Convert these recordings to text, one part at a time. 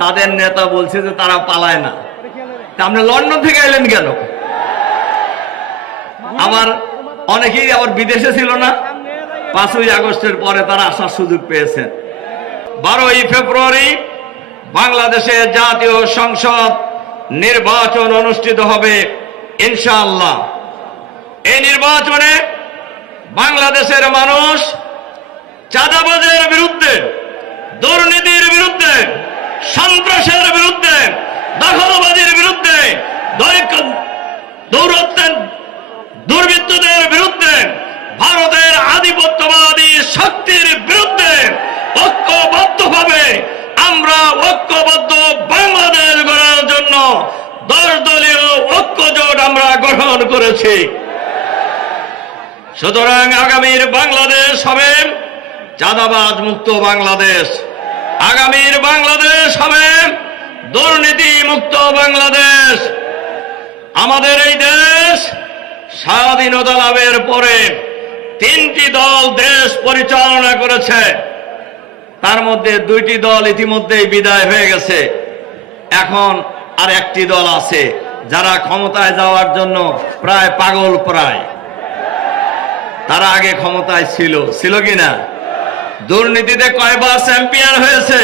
তাদের নেতা বলছে যে তারা পালায় না। তা আপনি লন্ডন থেকে এলেন কেন? আবার অনেকেই আবার বিদেশে ছিল না, 5ই আগস্টের পরে তারা আসার সুযোগ পেয়েছেন। 12ই ফেব্রুয়ারি বাংলাদেশের জাতীয় সংসদ নির্বাচন অনুষ্ঠিত হবে ইনশাআল্লাহ। এই নির্বাচনে বাংলাদেশের মানুষ চাঁদাবাজের বিরুদ্ধে, দুর্নীতির বিরুদ্ধে, সন্ত্রাসের বিরুদ্ধে, দখলবাজির বিরুদ্ধে, দুর্বৃত্তদের বিরুদ্ধে, ভারতের আধিপত্যবাদী শক্তির বিরুদ্ধে ঐক্যবদ্ধভাবে আমরা ঐক্যবদ্ধ বাংলাদেশ গড়ার জন্য 10 দলীয় ঐক্যজোট আমরা গঠন করেছি। সুতরাং আগামীর বাংলাদেশ হবে চাঁদাবাজ মুক্ত বাংলাদেশ, আগামীর বাংলাদেশ হবে দুর্নীতি মুক্ত বাংলাদেশ। আমাদের এই দেশ স্বাধীনতা লাভের পরে 3টি দল দেশ পরিচালনা করেছে, তার মধ্যে 2টি দল ইতিমধ্যেই বিদায় হয়ে গেছে। এখন আর একটি দল আছে যারা ক্ষমতায় যাওয়ার জন্য প্রায় পাগল। তারা আগে ক্ষমতায় ছিল কিনা? দুর্নীতিতে কয়বার চ্যাম্পিয়ন হয়েছে?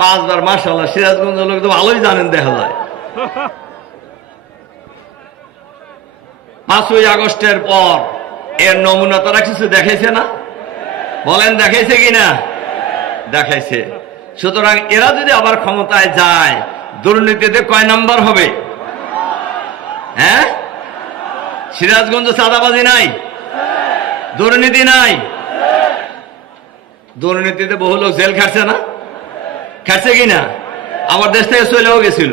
5 বার। মাশাআল্লাহ, সিরাজগঞ্জ লোক তো ভালোই জানেন, দেখা যায়। 5ই আগস্টের পর এর নমুনা তারা কিছু দেখাইছে না? বলেন দেখাইছে কিনা? দেখাইছে। সুতরাং এরা যদি আবার ক্ষমতায় যায়, দুর্নীতিতে কয় নাম্বার হবে? হ্যাঁ, সিরাজগঞ্জ চাঁদাবাজি নাই, দুর্নীতি নাই। দুর্নীতিতে বহু লোক জেল খাটছে না? খাটছে কিনা? আমার দেশ থেকে চলেও গেছিল।